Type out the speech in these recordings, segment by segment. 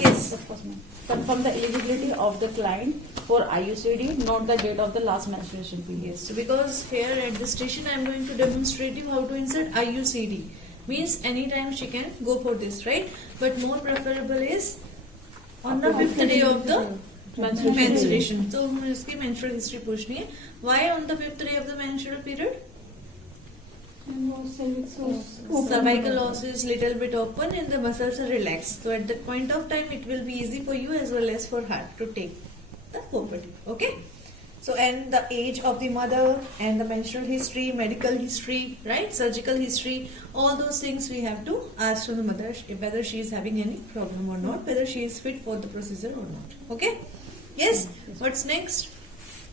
Yes. Of course, ma'am. Confirm the eligibility of the client for IUCD. Note the date of the last menstruation period. Yes. So because here at this station I am going to demonstrate you how to insert IUCD. Means anytime she can go for this, right? But more preferable is on the 5th day of the menstruation. So हमें इसकी menstrual history पूछनी है. Why on the 5th day of the menstrual period? Cervical os is little bit open and the muscles are relaxed. So at that point of time, it will be easy for you as well as for her to take the puberty. Okay. So and the age of the mother and the menstrual history, medical history, right, surgical history, all those things we have to ask from the mother whether she is having any problem or not, whether she is fit for the procedure or not. Okay. Yes. What's next?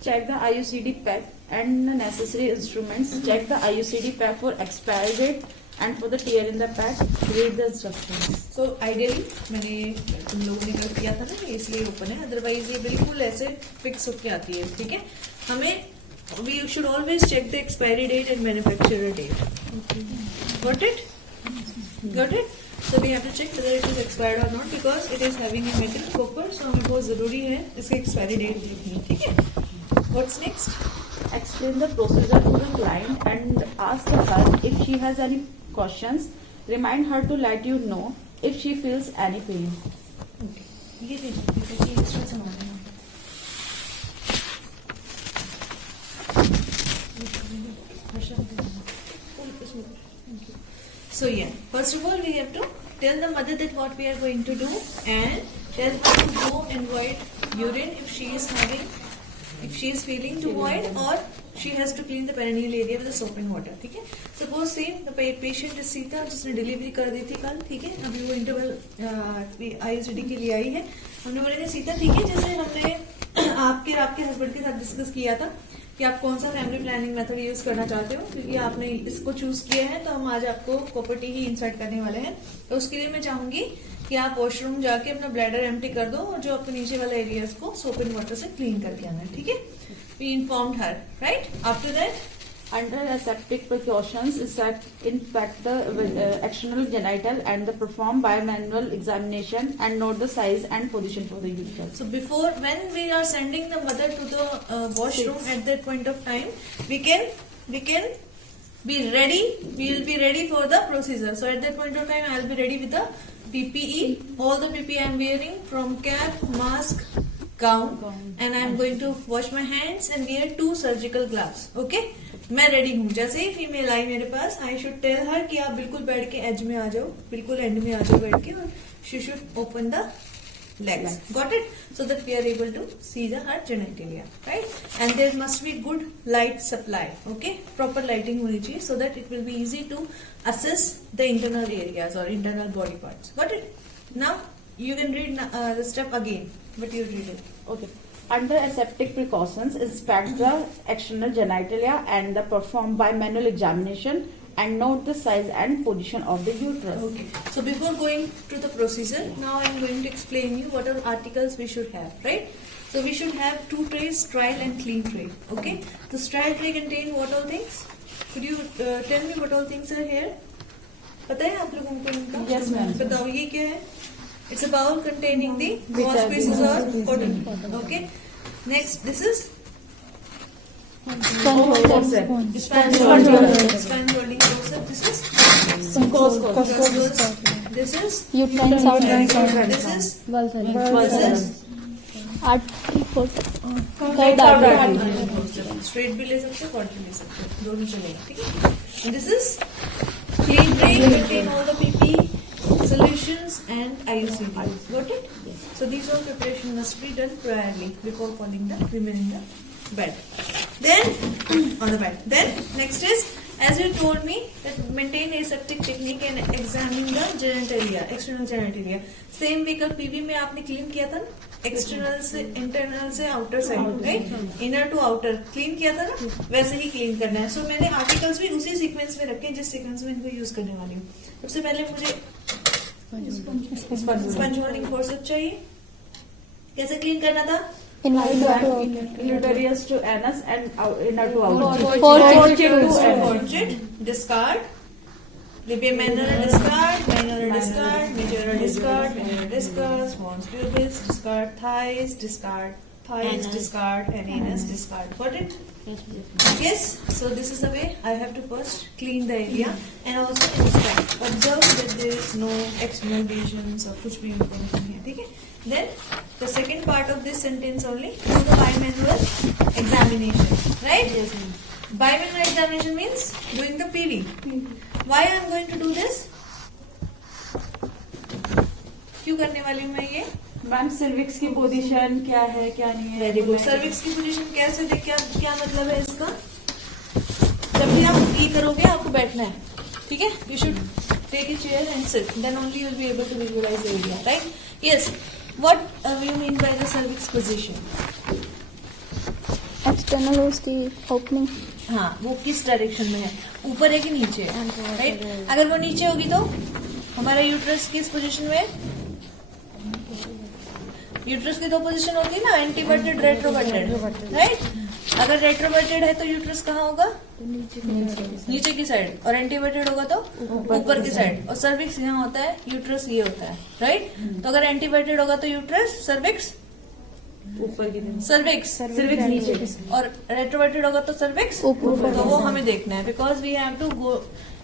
Check the IUCD pack and the necessary instruments. Check the IUCD pack for expiry date and for the tear in the pack. Read the instructions. So ideally मैंने तुम लोगों ने कर किया था ना, ये इसलिए ओपन है, अदरवाइज ये बिल्कुल ऐसे फिक्स होके आती है. ठीक है. हमें we should always check the expiry date and manufacturer date. Got it? Got it? So we have to check whether it is expired or not because it is having a metal copper. So हमें बहुत जरूरी है इसकी expiry date देखनी. ठीक है. What's next? Explain the procedure to the client and ask her if she has any questions. Remind her to let you know if she feels any pain. Okay. ये देखिए ये एक्स्ट्रा सामान है. So yeah, first of all we have to tell the mother that what we are going to do and tell her to go and void urine if she is feeling to void or she has to clean the perineal area with the soap and water. ठीक है. Suppose same the patient is Sita जिसने delivery कर दी थी कल. ठीक है. अभी वो इंटरवल IUCD के लिए आई है. हमने बोले सीता ठीक है, जैसे हमने आपके हस्बैंड के साथ डिस्कस किया था कि आप कौन सा फैमिली प्लानिंग मेथड यूज करना चाहते हो, क्योंकि आपने इसको चूज किया है तो हम आज आपको प्रॉपर्टी ही इंसर्ट करने वाले हैं. तो उसके लिए मैं चाहूंगी कि आप वॉशरूम जाके अपना ब्लैडर एम्प्टी कर दो और जो आपके नीचे वाला एरिया को सोप एंड वाटर से क्लीन करके आना है. ठीक है. We informed her, right. After that Under aseptic precautions is that inspect the external genital and the perform bimanual examination and note the size and position for the uterus. So before, when we are sending the mother to the washroom at that point of time, we can be ready. We will be ready for the procedure. So at that point of time, I will be ready with the PPE. All the PPE I am wearing, from cap, mask, gown, and I am going to wash my hands and wear 2 surgical gloves. Okay. मैं ready हूँ. जैसे ही female I मेरे पास, I should tell her कि आप बिल्कुल bed के as में आ जाओ, बिल्कुल एंड में आ जाओ बेड के, और she should open the legs. Got it? So that we are able to see the her genitalia, right? And there must be good light supply. Okay, proper lighting होनी चाहिए so that it will be easy to assess the internal areas or internal body parts. Got it? Now you can read the step again, but you read it. Okay. Under aseptic precautions, inspect the external genitalia and the perform bimanual examination and note the size and position of the uterus. Okay. So before going to the procedure, now I am going to explain you what are articles we should have, right? So we should have 2 trays, sterile and clean tray. Okay. The sterile tray contain what all things? Could you tell me what all things are here? पता है आप लोगों को इनका? Yes, ma'am. बताओ ये क्या है? It's a bowl containing the wash pieces or cotton. Okay. Next, this is Sponge holder. sponge holding close-up. This is this is utensil. this is straight भी ले सकते हो, quad भी ले सकते हो, दोनों चलेगा. ठीक है. This is clean tray contain all the PP solutions and IUCD. Got it? Yes. So these all preparation must be done priorly before calling the women in the bed. Then on the bed. Then next is, as you told me, that maintain aseptic technique and examine the genitalia, external genitalia. Same way कल PV में आपने clean किया था ना, external से internal से outer side, right? Inner to outer clean किया था ना, वैसे ही clean करना है. So मैंने articles भी उसी sequence में रखे जिस sequence में इनको use करने वाली हूँ. सबसे पहले मुझे स्पंज होल्डिंग फोर्सेप्स चाहिए. कैसे क्लीन करना था? Uterus to anus and inner to outer. Fortune. Discard Labia minora discard, majora discard, mons pubis discard, thighs discard, and anus discard. Got it? Yes. So this is the way I have to first clean the area and also inspect. Observe that there is no external lesions or कुछ भी इनको नहीं है, ठीक है? Then the second part of this sentence only do the bimanual examination, right? Yes, ma'am. Bimanual examination means doing the PV. Why I am going to do this? क्यों करने वाली हूँ मैं ये? मैम सर्विक्स की पोजीशन क्या है क्या नहीं है? Very good. सर्विक्स की पोजीशन कैसे देख, क्या मतलब है इसका? जब भी आप ये करोगे आपको बैठना है, ठीक है? You should take a chair and sit, then only you will be able to visualize the area, right? Yes. What you mean by the cervix position? External है उसकी ओपनिंग. हाँ, वो किस डायरेक्शन में है, ऊपर है कि नीचे है, राइट? अगर वो नीचे होगी तो हमारा यूट्रस किस पोजीशन में है? यूट्रस की दो पोजीशन होती है ना, एंटीवर्टेड, रेट्रोवर्टेड, राइट? अगर रेट्रोवर्टेड है तो यूट्रस कहाँ होगा? नीचे की साइड. और एंटीवर्टेड होगा तो ऊपर की साइड. और सर्विक्स यहाँ होता है, यूट्रस ये होता है, राइट? तो अगर एंटीवर्टेड होगा तो यूट्रस, सर्विक्स ऊपर की तरफ, सर्विक्स नीचे, और रेट्रोवर्टेड होगा तो सर्विक्स ऊपर. तो वो हमें देखना है, because we have to go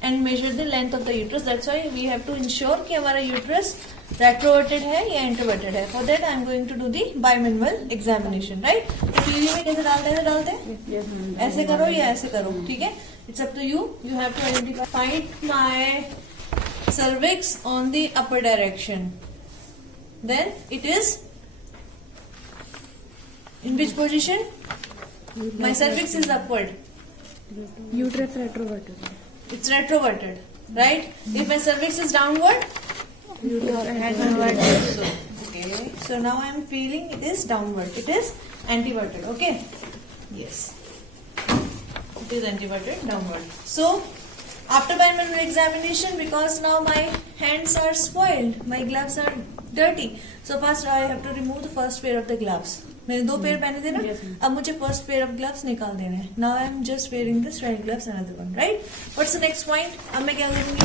and measure the length of the uterus. That's why we have to ensure कि हमारा यूट्रस रेट्रोवर्टेड है या इंट्रोवर्टेड है. For that I am going to do the bimanual examination, right? PV में कैसे डालते हैं? ऐसे करो या ऐसे करो, ठीक है? It's up to you. You have to identify. Find my cervix on the upper direction. Then it is in which position? My cervix is upward. Uterus retroverted. It's retroverted, right? If my cervix is downward, okay. So now I am feeling it is downward. It is anteverted. Okay. Yes. It is anteverted downward. So after bimanual examination, because now my hands are spoiled, my gloves are dirty. So first I have to remove the first pair of the gloves. मैंने दो pair पहने थे ना, अब मुझे first pair of gloves निकाल देने हैं. Now I am just wearing the straight gloves another one, right? What's the next point? अब मैं क्या करूंगी?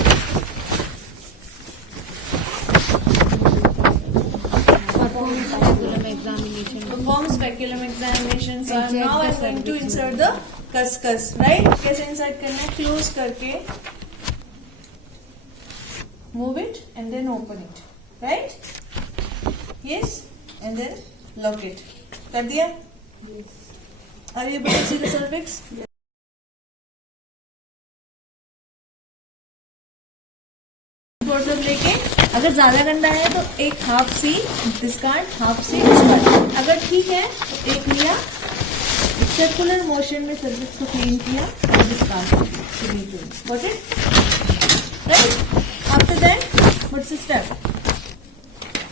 Perform speculum examination. So now I am going to insert the cuscus, right? कैसे insert करना है? Close करके move it and then open it, right? Yes, and then lock it. कर दिया? Yes. Are you able to see the cervix? लेके अगर ज्यादा गंदा है तो एक half C discard, half C discard. अगर ठीक है तो एक लिया, सर्कुलर मोशन में सर्विक्स को क्लीन किया और discard. Got it? Right? After that what's the step?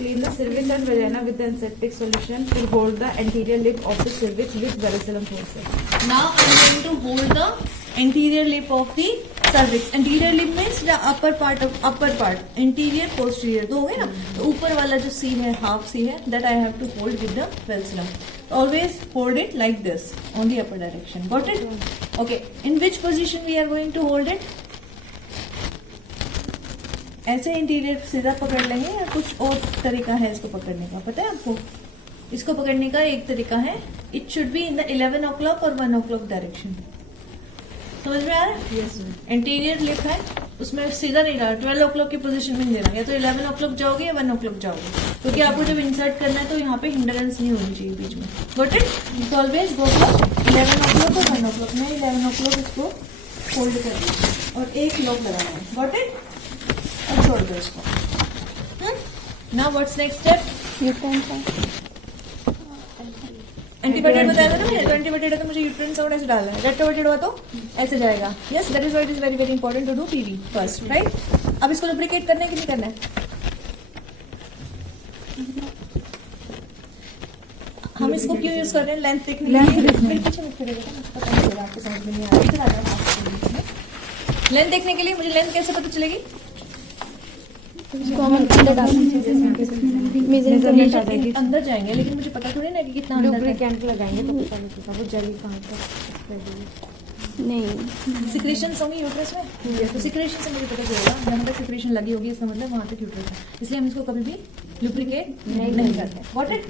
Clean the cervix and vagina with the antiseptic solution to hold the anterior lip of the cervix with Varicellum forceps. Now I am going to hold the anterior lip of the cervix. Anterior lip means the upper part of upper part. Anterior, posterior दो है ना, तो ऊपर वाला जो C है, half C है, that I have to hold with the Varicellum. Always hold it like this on the upper direction. Got it? Okay. In which position we are going to hold it? ऐसे interior सीधा पकड़ लेंगे या कुछ और तरीका है इसको पकड़ने का? पता है आपको? इसको पकड़ने का एक तरीका है, it should be in the 11 o'clock और 1 o'clock डायरेक्शन. समझ में आ रहा है? Yes, ma'am. इंटीरियर लिप है, उसमें सीधा नहीं डाला, 12 o'clock की पोजीशन में नहीं देना, या तो 11 o'clock जाओगे या 1 o'clock जाओगे, क्योंकि आपको जब इंसर्ट करना है तो यहाँ पे हिंडरेंस नहीं होनी चाहिए बीच में. Got it? Always go for 11 o'clock और 1 o'clock. मैं 11 o'clock इसको होल्ड कर दूँ और एक लॉक लगाना है. Got it? और छोड़ दो इसको. Now what's next step? Anteverted बताया था ना मैंने, तो एंटीवर्टेड है तो मुझे यूट्रेन साउंड ऐसे डालना है. रेट्रोवर्टेड हुआ तो ऐसे जाएगा. Yes, that is why it is very very important to do PV first, right? अब इसको लुब्रिकेट करना है कि नहीं करना है? हम इसको क्यों यूज कर रहे हैं? लेंथ देखने के लिए. फिर पीछे मत करिएगा ना, पता नहीं चलेगा, आपको समझ में नहीं आ रहा. इधर आ जाओ. लेंथ देखने के लिए मुझे लेंथ कैसे पता चलेगी? अंदर जाएंगे, लेकिन मुझे पता थोड़ी ना कि कितना अंदर है. लुब्रिकेंट लगाएंगे तो पता लगेगा वो जली कहाँ पर. नहीं सिक्रेशंस होंगी यूट्रस में, तो सिक्रेशन से मुझे पता चलेगा जहाँ तक सिक्रेशन लगी होगी इसका मतलब वहाँ तक यूट्रस है, इसलिए हम इसको कभी भी लुब्रिकेट नहीं करते। Got it?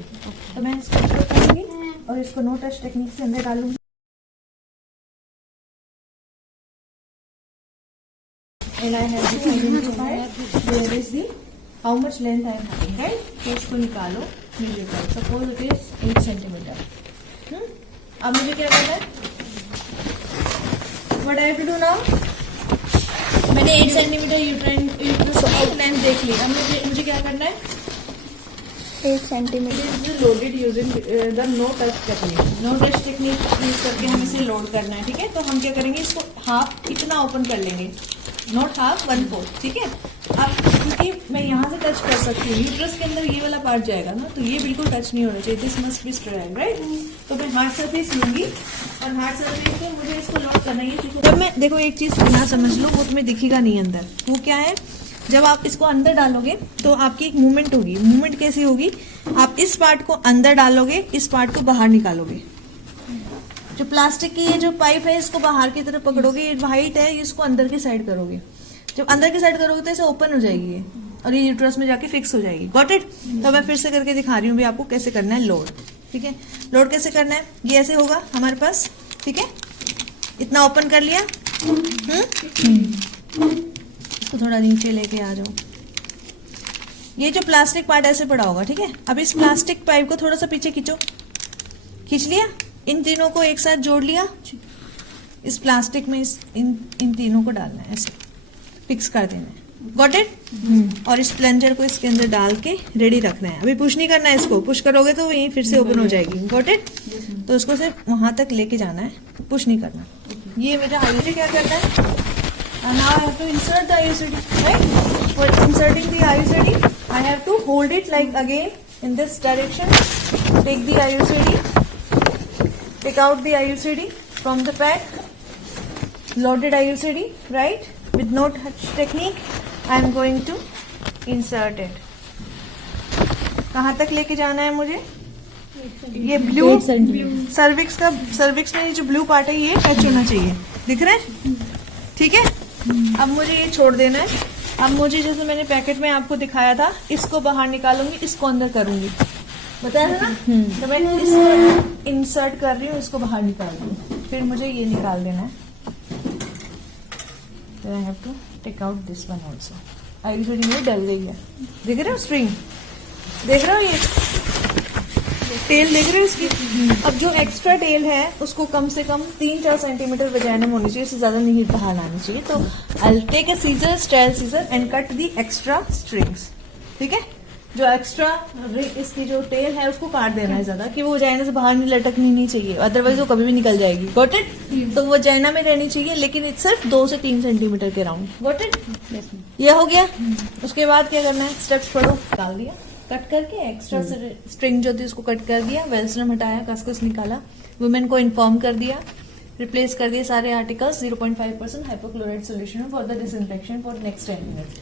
तो मैं इसको करूँगी और इसको नो टच टेक्निक से अंदर डालूंगी। And I have to identify where is the how much length I am having, right? तो इसको निकालो, मेजर करो। Suppose it is 8 centimeter. अब मुझे क्या करना है? What I have to do now? मैंने 8 सेंटीमीटर यूट्रस की लेंथ देख ली। अब मुझे क्या करना है? 8 centimetre loaded using the no touch technique. No touch technique use करके हम इसे लोड करना है, ठीक है? तो हम क्या करेंगे, इसको हाफ इतना ओपन कर लेंगे, नॉट हाफ 1/4, ठीक है? अब क्योंकि मैं यहाँ से टच कर सकती हूँ, यूट्रस के अंदर ये वाला पार्ट जाएगा ना, तो ये बिल्कुल टच नहीं होना चाहिए। This must be straight, right? तो मैं हार्ड सरफेस लूंगी और हार्ड सरफेस पे मुझे इसको लॉक करना है। जब मैं देखो एक चीज ना समझ लो, वो तुम्हें दिखेगा नहीं अंदर, वो क्या है? जब आप इसको अंदर डालोगे तो आपकी एक मूवमेंट होगी। मूवमेंट कैसी होगी? आप इस पार्ट को अंदर डालोगे, इस पार्ट को बाहर निकालोगे। जो प्लास्टिक की ये जो पाइप है इसको बाहर की तरफ पकड़ोगे, ये वाइट है, इसको अंदर की साइड करोगे। जब अंदर की साइड करोगे तो इसे ओपन हो जाएगी ये, और ये यूट्रस में जाके फिक्स हो जाएगी। Got it? तो मैं फिर से करके दिखा रही हूँ भी आपको कैसे करना है लोड, ठीक है? लोड कैसे करना है? ये ऐसे होगा हमारे पास, ठीक है? इतना ओपन कर लिया, इसको थोड़ा नीचे लेके आ जाओ। ये जो प्लास्टिक पार्ट ऐसे पड़ा होगा, ठीक है? अब इस प्लास्टिक पाइप को थोड़ा सा पीछे खींचो, खींच लिया, इन तीनों को एक साथ जोड़ लिया, इस प्लास्टिक में इन तीनों को डालना है, ऐसे फिक्स कर देना है। Got it? और इस प्लंजर को इसके अंदर डाल के रेडी रखना है। अभी पुश नहीं करना है, इसको पुश करोगे तो ये फिर से ओपन हो जाएगी। Got it? तो इसको सिर्फ वहां तक लेके जाना है, पुश नहीं करना। ये मेरा आईयूसीडी क्या करना है? Now I have to insert the IUCD, right? For inserting the IUCD, I have to hold it like again in this direction. Take the IUCD, take out the IUCD from the pack. Loaded IUCD, right? With no touch technique, I am going to insert it. कहाँ तक लेके जाना है मुझे? ये blue cervix में ये जो ब्लू पार्ट है ये टच होना चाहिए, दिख रहा है? ठीक है? अब मुझे ये छोड़ देना है। अब मुझे जैसे मैंने पैकेट में आपको दिखाया था, इसको बाहर निकालूंगी, इसको अंदर करूंगी, बताया था ना? तो मैं इसको इंसर्ट कर रही हूँ, इसको बाहर निकाल रही हूँ, फिर मुझे ये निकाल देना है। Then I have to take out this one also. IUCD में डल गई है, देख रहे हो? स्ट्रिंग देख रहे हो? ये टेल देख रहे हो इसकी? अब जो एक्स्ट्रा टेल है उसको कम से कम 3-4 सेंटीमीटर वजाइना में होनी चाहिए, इससे ज्यादा नहीं बाहर आनी चाहिए। तो I take a scissor, style scissor and cut the extra strings, ठीक है? जो एक्स्ट्रा इसकी जो टेल है उसको काट देना है ज्यादा, कि वो वजाइना से बाहर नहीं लटकनी नहीं चाहिए, अदरवाइज वो कभी भी निकल जाएगी। Got it? तो वो वजाइना में रहनी चाहिए, लेकिन इट सिर्फ 2 से 3 सेंटीमीटर के राउंड। Got it? ये हो गया। उसके बाद क्या करना है? स्टेप्स पढ़ो। डाल दिया, कट करके एक्स्ट्रा स्ट्रिंग जो थी उसको कट कर दिया, वेल्सरम हटाया, कसकस निकाला, वुमेन को इन्फॉर्म कर दिया, रिप्लेस कर दिए सारे articles 0.5% hypochloride solution for the disinfection for next 10 minutes.